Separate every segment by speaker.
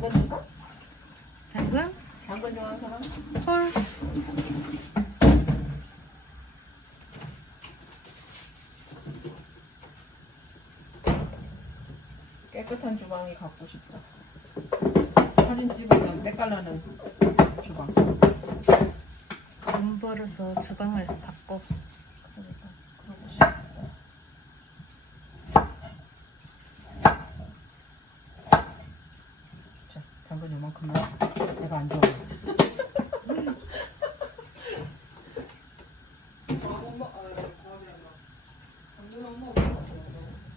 Speaker 1: 당근 줄까?
Speaker 2: 당근?
Speaker 1: 당근 좋아하는 사람?
Speaker 2: 헐.
Speaker 1: 깨끗한 주방이 갖고 싶다. 사진 찍으면 때깔나는 주방.
Speaker 2: 돈 벌어서 주방을 바꿔.
Speaker 1: 그러니까 그러고 싶다. 자, 당근 요만큼만 내가 안 좋아.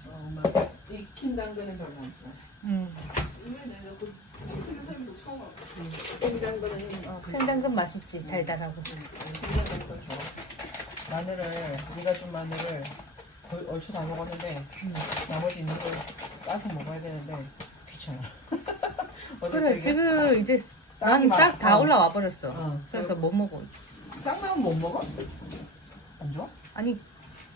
Speaker 1: 어, 엄마 익힌 당근은 별로 안 좋아.
Speaker 2: 응.
Speaker 1: 생당근은
Speaker 2: 어, 생당근 맛있지. 달달하고.
Speaker 1: 생당근 좋아. 마늘을 네가 준 마늘을 거의 얼추 다 먹었는데 나머지 있는 걸 까서 먹어야 되는데 귀찮아.
Speaker 2: 그래
Speaker 1: 되게
Speaker 2: 지금 이제 난 싹다
Speaker 1: 막- 어.
Speaker 2: 올라와 버렸어.
Speaker 1: 어,
Speaker 2: 그래서 못 먹어.
Speaker 1: 쌍나면 못 먹어? 안 좋아?
Speaker 2: 아니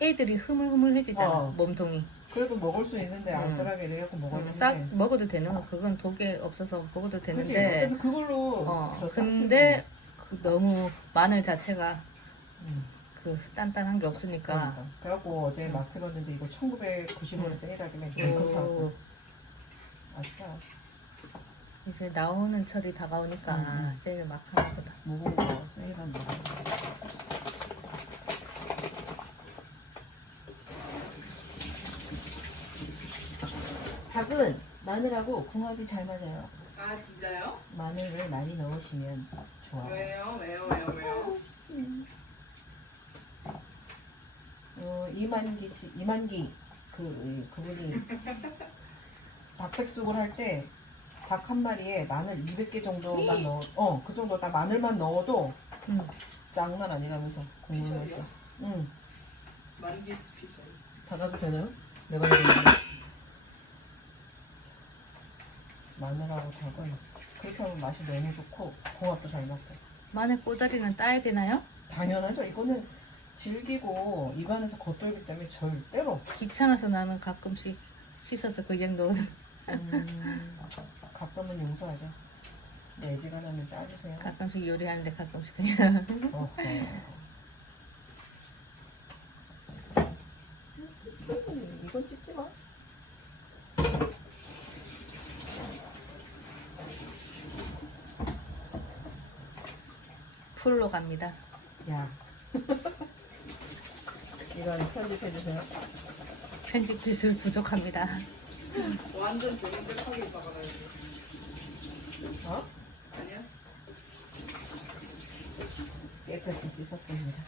Speaker 2: 애들이 흐물흐물해지잖아
Speaker 1: 어.
Speaker 2: 몸통이.
Speaker 1: 그래도 먹을 수 있는데
Speaker 2: 음.
Speaker 1: 알뜰하게 이래갖고 먹어야
Speaker 2: 음, 싹 먹어도 되는 거 그건 독에 없어서 먹어도
Speaker 1: 그치?
Speaker 2: 되는데.
Speaker 1: 어차피 그걸로
Speaker 2: 어
Speaker 1: 저
Speaker 2: 근데 그 너무 마늘 자체가
Speaker 1: 음,
Speaker 2: 그 단단한 게 없으니까.
Speaker 1: 그러니까. 그래갖고 어제
Speaker 2: 음.
Speaker 1: 마트 갔는데 이거 1990원에 세일하길래
Speaker 2: 오,
Speaker 1: 덜컥 사왔어 아싸
Speaker 2: 이제 나오는 철이 다가오니까
Speaker 1: 음, 음.
Speaker 2: 세일 막 하나 보다.
Speaker 1: 무거운 거 세일한다 닭은 마늘하고 궁합이 잘 맞아요
Speaker 3: 아 진짜요?
Speaker 1: 마늘을 많이 넣으시면 좋아요
Speaker 3: 왜요? 왜요? 왜요? 왜요?
Speaker 1: 어, 이만기 씨, 이만기 그 그분이 닭백숙을 할때 닭 한 마리에 마늘 200개 정도만 넣어, 어, 그 정도 딱 마늘만 넣어도
Speaker 2: 음.
Speaker 1: 장난 아니라면서 국물에서.
Speaker 3: 스페셜이요?
Speaker 1: 응,
Speaker 3: 만기 스피셜.
Speaker 1: 닫아도 되나요? 내가 이제 마늘하고 닭은 그렇게 하면 맛이 너무 좋고 궁합도 잘 맞고.
Speaker 2: 마늘 꼬다리는 따야 되나요?
Speaker 1: 당연하죠. 이거는 질기고 입안에서 겉돌기 때문에 절대로
Speaker 2: 귀찮아서 나는 가끔씩 씻어서 그냥 넣어.
Speaker 1: 음, 가끔은 용서하죠. 내지가라면 따주세요.
Speaker 2: 가끔씩 요리하는데 가끔씩 그냥.
Speaker 1: 어허. 음, 이건 찍지 마.
Speaker 2: 풀로 갑니다.
Speaker 1: 야. 이건 편집해주세요.
Speaker 2: 편집 기술 부족합니다.
Speaker 3: 완전 조림백하게 박아놔야지.
Speaker 1: 어?
Speaker 3: 아니야?
Speaker 1: 깨끗이 씻었습니다.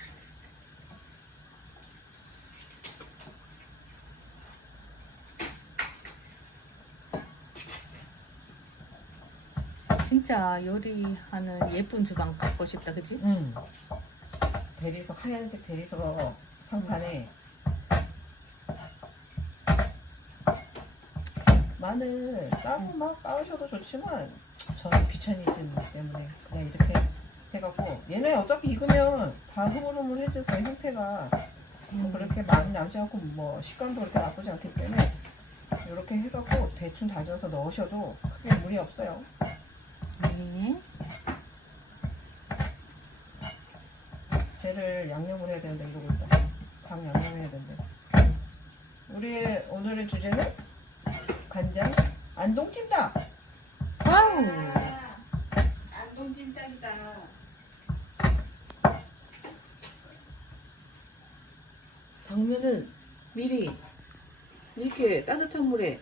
Speaker 2: 진짜 요리하는 예쁜 주방 갖고 싶다, 그지?
Speaker 1: 응. 대리석, 하얀색 대리석 상판에 마늘 까고 막 까우셔도 좋지만 저는 귀차니즘 때문에 그냥 이렇게 해갖고 얘네 어차피 익으면 다 흐물흐물해져서 형태가 뭐 그렇게 많이 남지 않고 뭐 식감도 그렇게 나쁘지 않기 때문에 이렇게 해갖고 대충 다져서 넣으셔도 크게 무리 없어요.
Speaker 2: 네.
Speaker 1: 쟤를 양념을 해야 되는데 이러고 있다. 닭 양념해야 되는데. 우리의 오늘의 주제는 간장 안동찜닭.
Speaker 2: 와우!
Speaker 3: 안동찜닭이다.
Speaker 1: 당면은 미리 이렇게 따뜻한 물에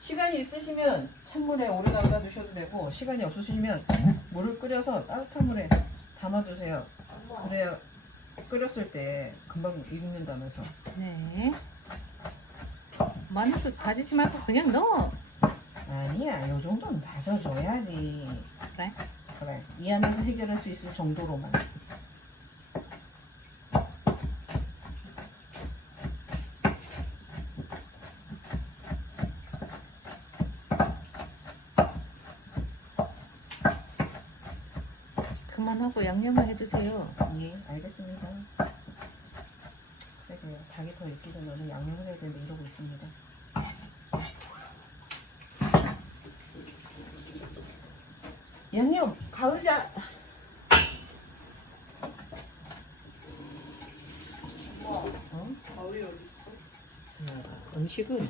Speaker 1: 시간이 있으시면 찬물에 오래 담가 두셔도 되고 시간이 없으시면 물을 끓여서 따뜻한 물에 담아두세요. 그래야 끓였을 때 금방 익는다면서.
Speaker 2: 네. 마늘도 다지지 말고 그냥 넣어.
Speaker 1: 아니야, 요 정도는 다져줘야지.
Speaker 2: 그래?
Speaker 1: 그래. 이 안에서 해결할 수 있을 정도로만.
Speaker 2: 그만하고 양념을 해주세요.
Speaker 1: 예, 알겠습니다. 그래, 그래. 닭이 더 익기 전에 오늘 양념을 해야 되는데 이러고 있습니다. 양념 가을자. 어?
Speaker 3: 가위 어디 있어?
Speaker 1: 자, 음식은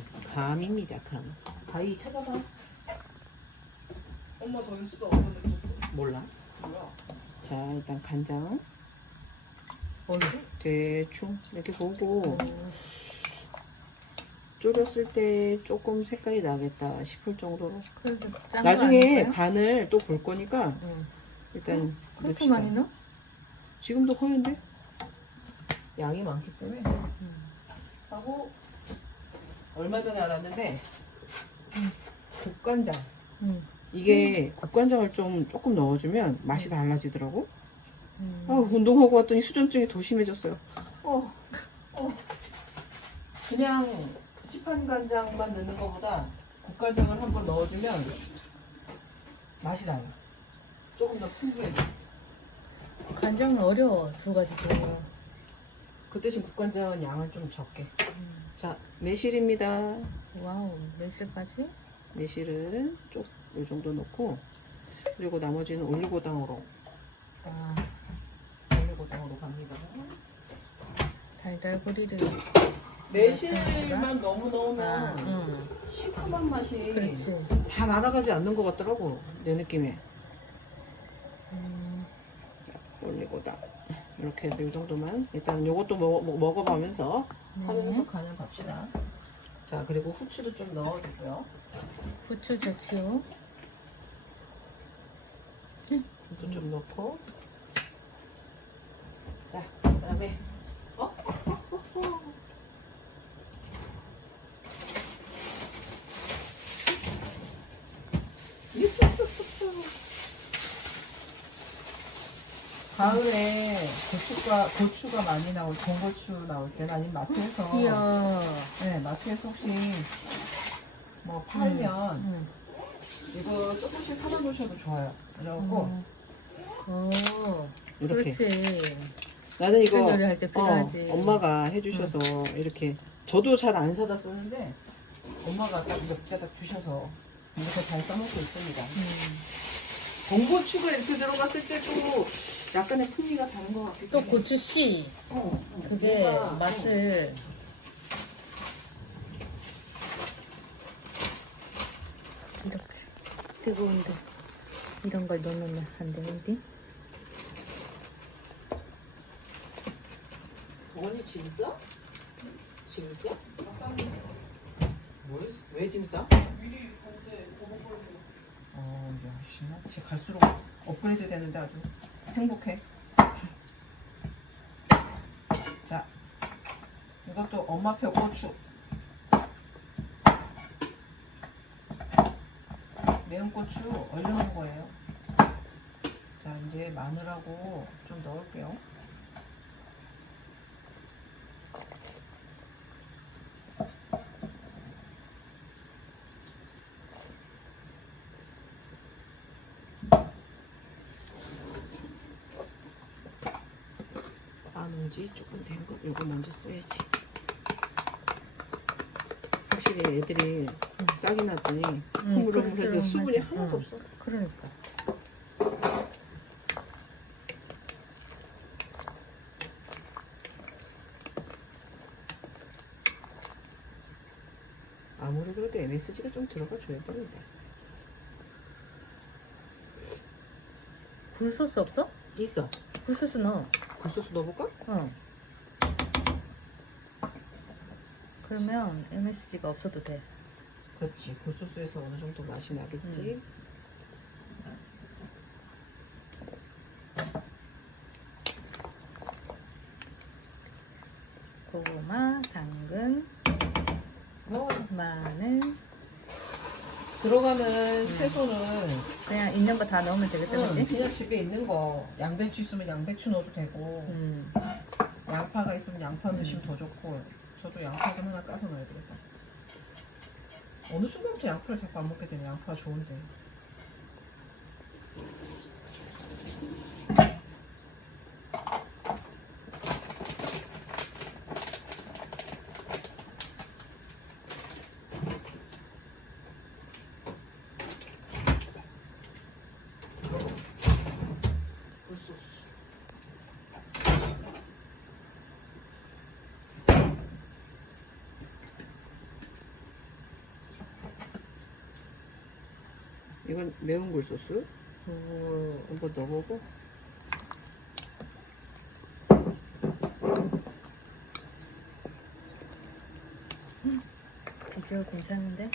Speaker 1: 감입니다. 감. 가위 찾아봐.
Speaker 3: 엄마 저. 근데 줬어.
Speaker 1: 몰라.
Speaker 3: 뭐야?
Speaker 1: 자, 일단 간장
Speaker 2: 어디?
Speaker 1: 대충 이렇게 보고
Speaker 2: 어,
Speaker 1: 졸였을 때 조금 색깔이 나겠다 싶을 정도로.
Speaker 2: 짠거
Speaker 1: 나중에
Speaker 2: 아닐까요?
Speaker 1: 간을 또 볼 거니까
Speaker 2: 응.
Speaker 1: 일단
Speaker 2: 그렇게
Speaker 1: 넣읍시다.
Speaker 2: 많이 넣어?
Speaker 1: 지금도 허연데 양이 많기 때문에
Speaker 2: 응.
Speaker 1: 하고 얼마 전에 알았는데
Speaker 2: 음.
Speaker 1: 국간장
Speaker 2: 응.
Speaker 1: 이게 국간장을 좀 조금 넣어주면 맛이 달라지더라고.
Speaker 2: 응.
Speaker 1: 아, 운동하고 왔더니 수전증이 더 심해졌어요. 어, 어. 그냥 시판 간장만 넣는 것보다 국간장을 한번 넣어주면 맛이 달라. 조금 더 풍부해져.
Speaker 2: 간장은 어려워 두 가지 중에.
Speaker 1: 그 대신 국간장은 양을 좀 적게.
Speaker 2: 음.
Speaker 1: 자, 매실입니다.
Speaker 2: 와우 매실까지?
Speaker 1: 매실은 쪽, 요 정도 넣고, 그리고 나머지는 올리고당으로,
Speaker 2: 와
Speaker 1: 올리고당으로 갑니다.
Speaker 2: 달달구리를.
Speaker 1: 매실만 너무 넣으면
Speaker 2: 아, 응.
Speaker 1: 시큼한 맛이
Speaker 2: 그렇지.
Speaker 1: 다 날아가지 않는 것 같더라고, 내 느낌에.
Speaker 2: 음.
Speaker 1: 자, 올리고당. 이렇게 해서 이 정도만. 일단 요것도 먹어, 먹- 먹어가면서 하면서
Speaker 2: 네.
Speaker 1: 간을 갑시다. 자, 그리고 후추도 좀 넣어주고요.
Speaker 2: 후추 좋지요.
Speaker 1: 후추 좀 넣고. 자, 그 다음에, 어? 어? 어? 어? 가을에 고추가 고추가 많이 나올 전고추 나올 때는 아니면 마트에서
Speaker 2: 이야.
Speaker 1: 네 마트에서 혹시 뭐 팔면
Speaker 2: 응.
Speaker 1: 이거 조금씩 사다 놓으셔도 좋아요. 그래갖고
Speaker 2: 오.
Speaker 1: 이렇게
Speaker 2: 그렇지.
Speaker 1: 나는 이거
Speaker 2: 요리 할 때 필요하지.
Speaker 1: 어, 엄마가 해주셔서 이렇게 저도 잘 안 사다 쓰는데 엄마가 딱몇 개다 주셔서 이렇게 잘 써먹고 있습니다.
Speaker 2: 음.
Speaker 1: 전고추가 이렇게 들어갔을 때도 약간의 풍미가 다른 것 같기도
Speaker 2: 또
Speaker 1: 해.
Speaker 2: 고추씨
Speaker 1: 어, 어,
Speaker 2: 그게
Speaker 1: 뭔가,
Speaker 2: 맛을 이렇게 뜨거운데 이런 걸 넣으면 안 되는데
Speaker 1: 어, 원이 짐 싸? 짐 싸? 뭐, 왜짐 싸? 어, 야, 씨, 나 진짜 갈수록 업그레이드 되는데 아주 행복해. 자, 이것도 엄마표 고추. 매운 고추 얼려놓은 거예요. 자, 이제 마늘하고 좀 넣을게요. 아문지 조금 된 거, 요거 먼저 써야지. 확실히 애들이 싹이 났더니 흐물흐물해도 수분이 하나도 없어.
Speaker 2: 그러니까
Speaker 1: 아무리 그래도 MSG가 좀 들어가 줘야 됩니다.
Speaker 2: 굴소스 없어?
Speaker 1: 있어.
Speaker 2: 굴소스 넣어
Speaker 1: 굴소스 넣어볼까?
Speaker 2: 응 그러면 MSG가 없어도 돼
Speaker 1: 그렇지. 굴소스에서 어느 정도 맛이 나겠지.
Speaker 2: 고구마, 당근,
Speaker 1: 어,
Speaker 2: 마늘
Speaker 1: 들어가는 채소는
Speaker 2: 그냥 있는 거 다 넣으면 되겠다
Speaker 1: 응? 그냥 집에 있는 거 양배추 있으면 양배추 넣어도 되고
Speaker 2: 음.
Speaker 1: 양파가 있으면 양파 넣으시면 더 좋고 저도 양파 좀 하나 까서 넣어야 되겠다. 어느 순간부터 양파를 자꾸 안 먹게 되네. 양파가 좋은데. 이건 매운 굴소스
Speaker 2: 오.
Speaker 1: 한번 넣어보고
Speaker 2: 비주얼 괜찮은데?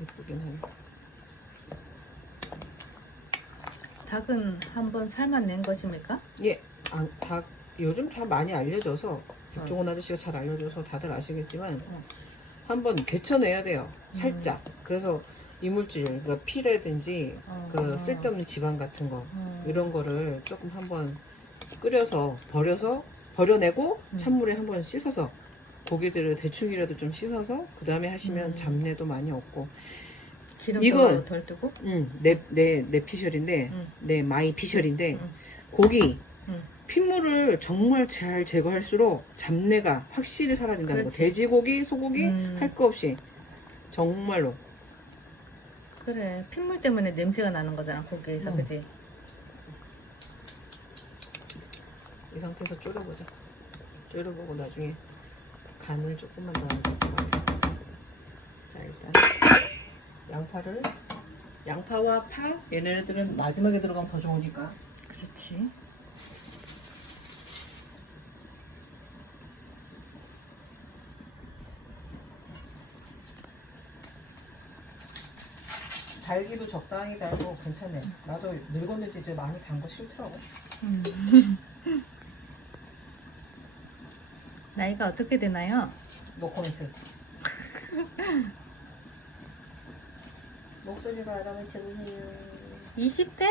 Speaker 1: 예쁘긴 해.
Speaker 2: 닭은 한번 삶아낸 것입니까?
Speaker 1: 예, 아, 다 요즘 다 많이 알려져서 백종원 아저씨가 잘 알려줘서 다들 아시겠지만 한번 데쳐내야 돼요. 살짝. 그래서 이물질, 그러니까 피라든지
Speaker 2: 어.
Speaker 1: 그 쓸데없는 지방 같은 거
Speaker 2: 음.
Speaker 1: 이런 거를 조금 한번 끓여서 버려서 버려내고
Speaker 2: 음.
Speaker 1: 찬물에 한번 씻어서 고기들을 대충이라도 좀 씻어서 그 다음에 하시면
Speaker 2: 음.
Speaker 1: 잡내도 많이 없고
Speaker 2: 기름도
Speaker 1: 이건-
Speaker 2: 덜 뜨고?
Speaker 1: 음내내내 피셜인데
Speaker 2: 음.
Speaker 1: 내 마이 피셜인데
Speaker 2: 음.
Speaker 1: 고기
Speaker 2: 음.
Speaker 1: 핏물을 정말 잘 제거할수록 잡내가 확실히 사라진다는 거
Speaker 2: 그렇지.
Speaker 1: 돼지고기 소고기
Speaker 2: 음.
Speaker 1: 할 거 없이 정말로
Speaker 2: 그래. 핏물 때문에 냄새가 나는 거잖아 고기에서.
Speaker 1: 음.
Speaker 2: 그지?
Speaker 1: 이 상태에서 졸여보자. 졸여보고 나중에 간을 조금만 더 넣어볼까 자 일단 양파를 양파와 파 얘네들은 마지막에 들어가면 더 좋으니까.
Speaker 2: 그렇지
Speaker 1: 달기도 적당히 달고 괜찮네. 나도 늙었는지 이제 많이 단 거 싫더라고.
Speaker 2: 나이가 어떻게 되나요?
Speaker 1: 노 코멘트. 목소리로 알아면 재밌네요
Speaker 2: 20대?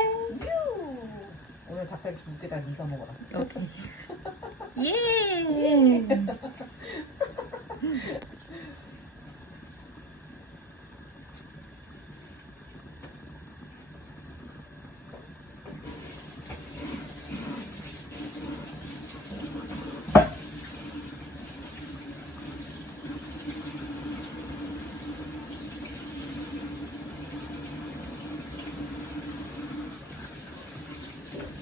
Speaker 1: 오늘 닭다리 두 개다 네가 먹어라.
Speaker 2: 오케이. 예!
Speaker 1: 오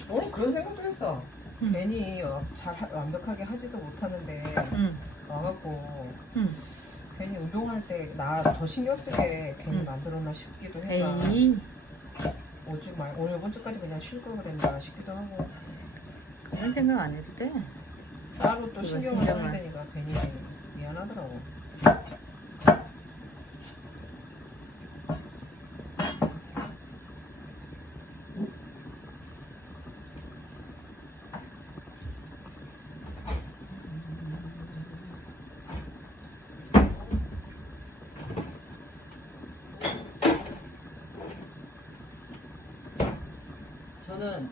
Speaker 1: 늘 그런 생각도 했어
Speaker 2: 음.
Speaker 1: 괜히 어, 잘 하- 완벽하게 하지도 못하는데
Speaker 2: 응.
Speaker 1: 와갖고
Speaker 2: 응.
Speaker 1: 괜히 운동할 때 나 더 신경 쓰게 괜히
Speaker 2: 음.
Speaker 1: 만들었나 싶기도
Speaker 2: 에이
Speaker 1: 오지 말 오늘 주까지 그냥 쉴 걸 그랬나 싶기도 하고
Speaker 2: 그런 생각 안 해도 돼
Speaker 1: 따로 또
Speaker 2: 그거
Speaker 1: 신경을
Speaker 2: 신경을.
Speaker 1: 써야 되니까 괜히 미안하더라고 저는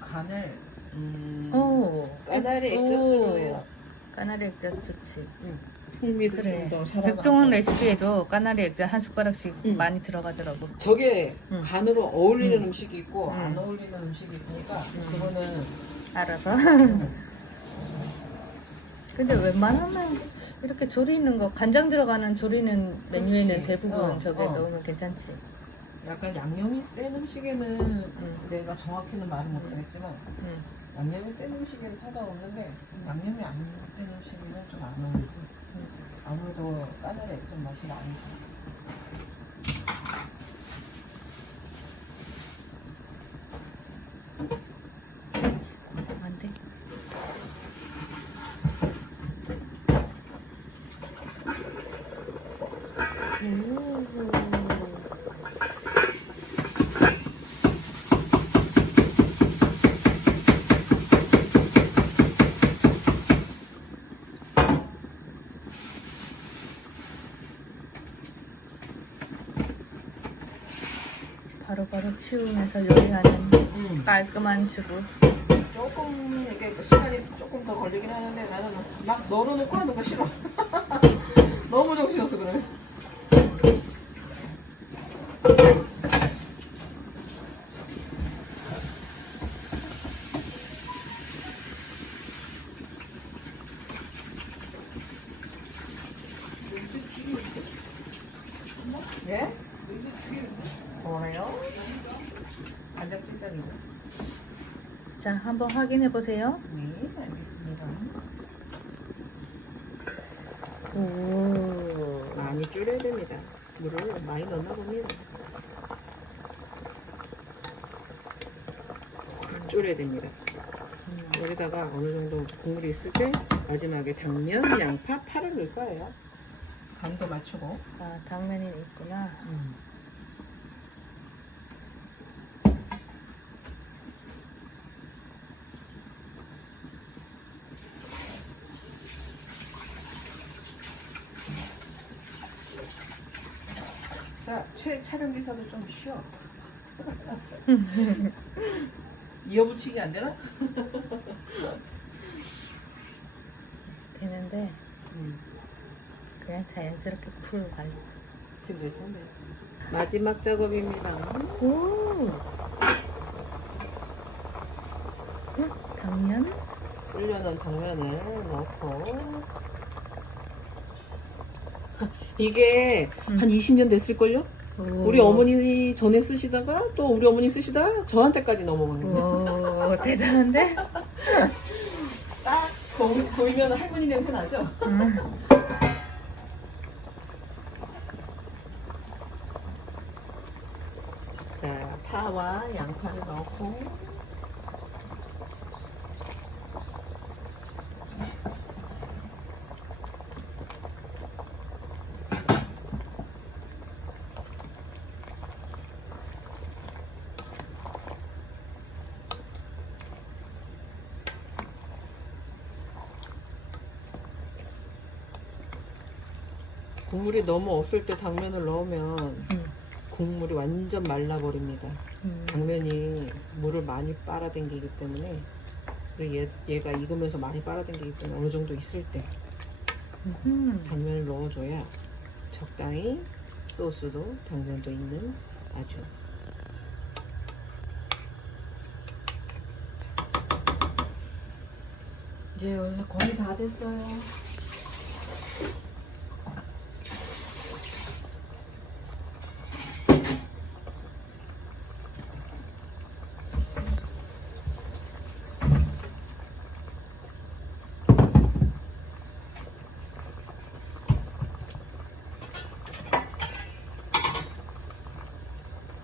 Speaker 1: 간을 음,
Speaker 2: 오
Speaker 1: 까나리
Speaker 2: 오.
Speaker 1: 액젓으로 해요.
Speaker 2: 까나리 액젓 좋지
Speaker 1: 풍미도
Speaker 2: 그래
Speaker 1: 좀더 살아나고.
Speaker 2: 백종원 레시피에도 까나리 액젓 한 숟가락씩
Speaker 1: 응.
Speaker 2: 많이 들어가더라고
Speaker 1: 저게
Speaker 2: 응.
Speaker 1: 간으로 어울리는
Speaker 2: 응.
Speaker 1: 음식이 있고
Speaker 2: 응.
Speaker 1: 안 어울리는 음식이 있으니까 그거는
Speaker 2: 알아서 근데 웬만하면 이렇게 조리는 거 간장 들어가는 조리는 메뉴에는
Speaker 1: 그렇지.
Speaker 2: 대부분
Speaker 1: 어,
Speaker 2: 저게
Speaker 1: 어.
Speaker 2: 넣으면 괜찮지
Speaker 1: 약간 양념이 센 음식에는
Speaker 2: 응.
Speaker 1: 내가 정확히는 말은 못하겠지만
Speaker 2: 응.
Speaker 1: 양념이 센 음식에는 상관없는데 양념이 안 센 음식에는 좀 안 어울리지 아무래도 까나리 액젓 맛이 많이 나.
Speaker 2: 안돼 치우면서 요리하는
Speaker 1: 음.
Speaker 2: 깔끔한 주부
Speaker 1: 조금 이렇게 시간이 조금 더 걸리긴 하는데 나는 막 널어놓고 하는 거 싫어.
Speaker 2: 한번 확인해 보세요.
Speaker 1: 네, 알겠습니다.
Speaker 2: 오,
Speaker 1: 많이 줄여야 됩니다. 물을 많이 넣나 봅니다. 확 줄여야 됩니다. 여기다가 어느 정도 국물이 있을 때 마지막에 당면, 양파, 파를 넣을 거예요. 간도 맞추고.
Speaker 2: 아, 당면이 있구나.
Speaker 1: 음. 최 촬영 기사도 좀 쉬어. 이어붙이기 안 되나?
Speaker 2: 되는데
Speaker 1: 음.
Speaker 2: 그냥 자연스럽게 풀 갈.
Speaker 1: 괜찮네. 마지막 작업입니다.
Speaker 2: 오. 응? 당면?
Speaker 1: 불려놓은 당면을 넣고 이게
Speaker 2: 음.
Speaker 1: 한 20년 됐을걸요?
Speaker 2: 오.
Speaker 1: 우리 어머니 전에 쓰시다가 또 우리 어머니 쓰시다 저한테까지 넘어간 거예요.
Speaker 2: 오, 대단한데?
Speaker 1: 딱 거, 보이면 할머니 냄새 나죠?
Speaker 2: 응.
Speaker 1: 자, 파와 양파를 넣고 국물이 너무 없을 때 당면을 넣으면
Speaker 2: 음.
Speaker 1: 국물이 완전 말라버립니다.
Speaker 2: 음.
Speaker 1: 당면이 물을 많이 빨아당기기 때문에 그리고 얘, 얘가 익으면서 많이 빨아당기기 때문에 어느 정도 있을 때
Speaker 2: 음.
Speaker 1: 당면을 넣어줘야 적당히 소스도 당면도 있는 아주 이제 원래 거의 다 됐어요.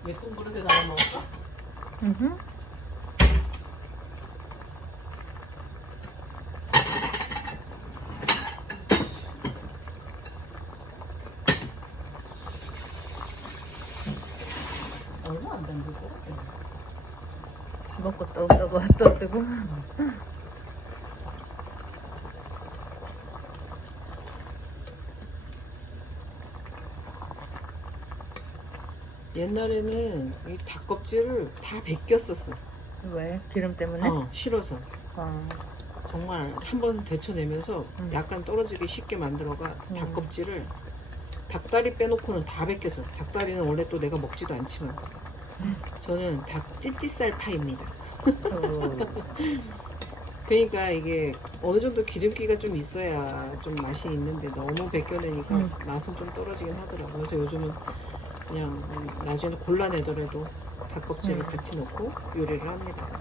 Speaker 1: 예쁜 그릇에 담아 먹을까?
Speaker 2: 음흠.
Speaker 1: 얼마 안 담글 것 같아.
Speaker 2: 먹고 또 뜨고 또 뜨고.
Speaker 1: 옛날에는 이 닭껍질을 다 벗겼었어.
Speaker 2: 왜? 기름 때문에?
Speaker 1: 어, 싫어서.
Speaker 2: 어.
Speaker 1: 정말 한 번 데쳐내면서
Speaker 2: 음.
Speaker 1: 약간 떨어지기 쉽게 만들어가
Speaker 2: 음.
Speaker 1: 닭껍질을 닭다리 빼놓고는 다 벗겨서 닭다리는 원래 또 내가 먹지도 않지만 저는 닭 찌찌살 파입니다.
Speaker 2: 오.
Speaker 1: 그러니까 이게 어느 정도 기름기가 좀 있어야 좀 맛이 있는데 너무 벗겨내니까
Speaker 2: 음.
Speaker 1: 맛은 좀 떨어지긴 하더라고요. 그래서 요즘은 그냥 음, 나중에 골라내더라도 닭껍질을
Speaker 2: 음.
Speaker 1: 같이 넣고 요리를 합니다.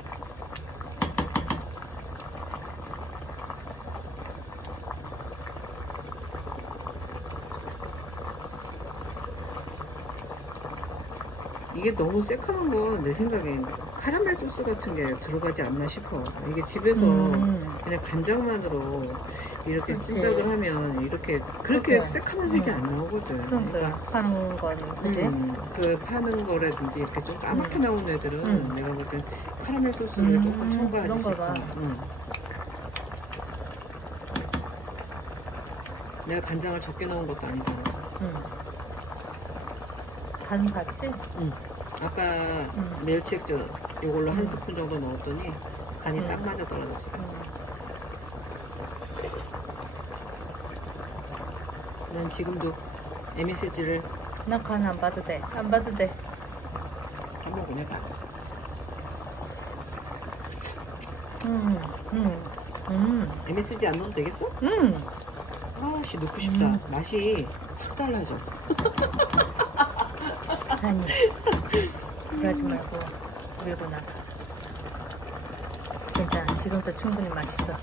Speaker 1: 이게 너무 새카만 건 내 생각엔 카라멜 소스 같은 게 들어가지 않나 싶어. 이게 집에서
Speaker 2: 음.
Speaker 1: 그냥 간장만으로 이렇게
Speaker 2: 그치.
Speaker 1: 찜닭을 하면 이렇게 그렇게. 새카만 색이
Speaker 2: 음.
Speaker 1: 안 나오거든.
Speaker 2: 그러니까 파는 거는 그지?
Speaker 1: 음, 그 파는 거라든지 이렇게 좀 까맣게 나오는 애들은
Speaker 2: 음.
Speaker 1: 내가 볼 땐 카라멜 소스를
Speaker 2: 음,
Speaker 1: 조금 첨가하지
Speaker 2: 그런가 봐.
Speaker 1: 싶어. 음. 내가 간장을 적게 넣은 것도 아니잖아.
Speaker 2: 응. 간 같지?
Speaker 1: 아까
Speaker 2: 음.
Speaker 1: 멸치 액젓 이걸로 한
Speaker 2: 음.
Speaker 1: 스푼 정도 넣었더니 간이
Speaker 2: 음.
Speaker 1: 딱 맞아 떨어졌어.
Speaker 2: 응.
Speaker 1: 난 지금도 MSG를
Speaker 2: 나 간 안 봐도 돼. 안 봐도 돼.
Speaker 1: 한번 그냥 봐.
Speaker 2: 응. 응. 응.
Speaker 1: MSG 안 넣어도 되겠어?
Speaker 2: 응.
Speaker 1: 아씨 넣고 싶다.
Speaker 2: 음.
Speaker 1: 맛이 확 달라져.
Speaker 2: 아니. 그러지 말고 밀고 나가. 괜찮아. 지금도 충분히 맛있어.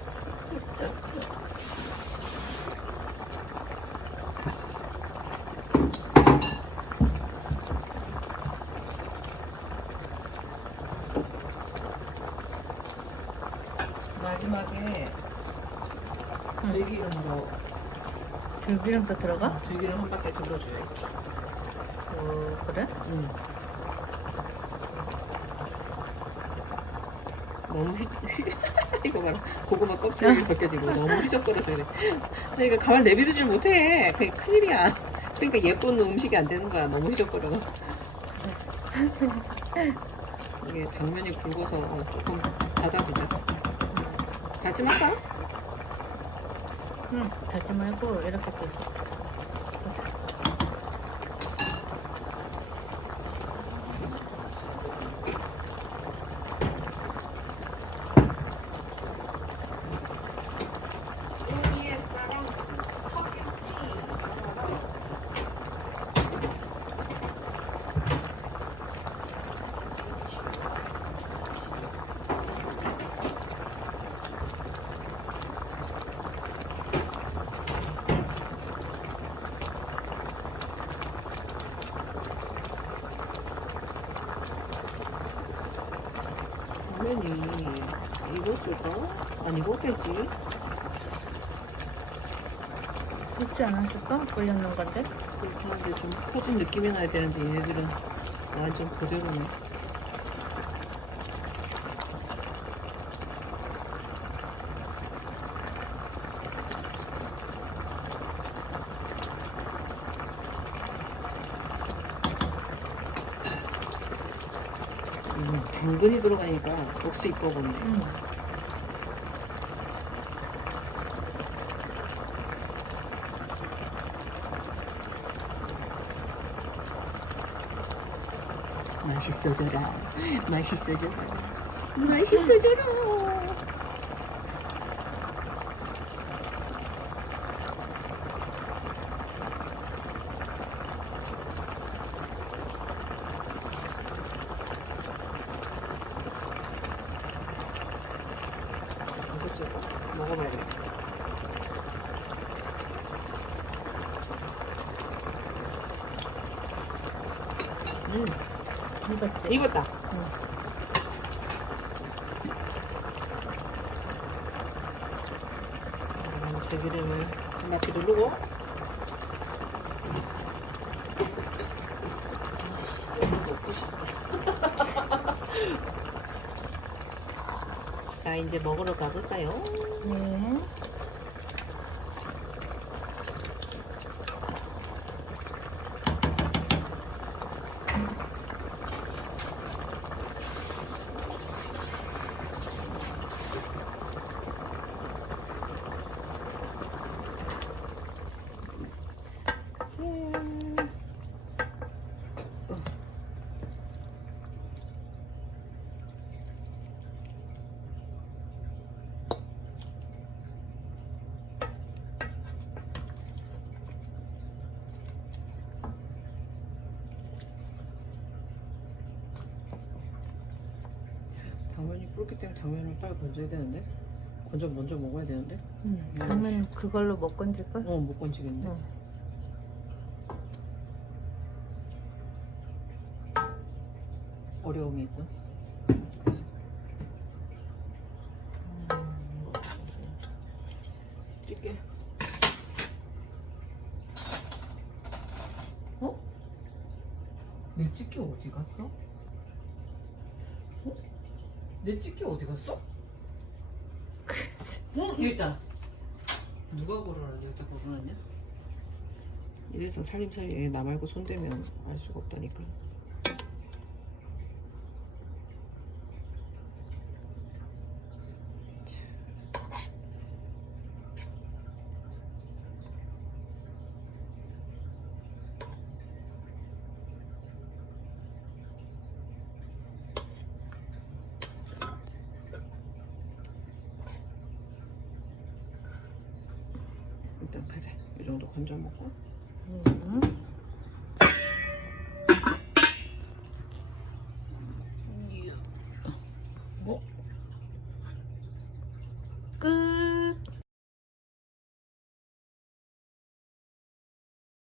Speaker 1: 마지막에
Speaker 2: 응.
Speaker 1: 들기름도
Speaker 2: 들기름도 들어가?
Speaker 1: 들기름 한 바퀴 둘러줘요.
Speaker 2: 어, 그래?
Speaker 1: 응. 너무 휘, 휘 이거 봐라 고구마 껍질이 벗겨지고 너무 휘적거려서 그래. 나 이거 가만 내비두질 못해. 그게 큰일이야. 그러니까 예쁜 음식이 안 되는 거야. 너무 휘적거려. 이게 당면이 굵어서 조금 닫아주자. 다짐할까?
Speaker 2: 응. 다시 말고 이렇게 또.
Speaker 1: 당면이 익었을까? 안 익었겠지?
Speaker 2: 익지 않았을까? 불렸는 건데?
Speaker 1: 그렇게 하는데 좀 커진 느낌이 나야 되는데 얘네들은 완전 그대로네. 음, 당근이 들어가니까 국수 이뻐 보이네.
Speaker 2: 응.
Speaker 1: 맛있어져라. 맛있어져라. 맛있어져라. 이것을 먹어봐야겠다. 음,
Speaker 2: 익었지?
Speaker 1: 익었다.
Speaker 2: 응.
Speaker 1: 음, 들기름을 한 바퀴 누르고 아씨 넣고 싶다 자 이제 먹으러 가볼까요?
Speaker 2: 네.
Speaker 1: 짠. 어. 끓기 때문에 당면을 빨리 건져야 되는데 건져 먼저 먹어야 되는데
Speaker 2: 응. 그러면 그걸로 못 건질걸?
Speaker 1: 어 못 건지겠네
Speaker 2: 응.
Speaker 1: 어려움이 있군. 찌개. 어? 내 찌개 어디 갔어? 어? 내 찌개 어디 갔어? 어? 여기 있다. 누가 걸어놨냐? 여기다 걸어놨냐? 이래서 살림살이에 나 말고 손대면 알 수가 없다니까.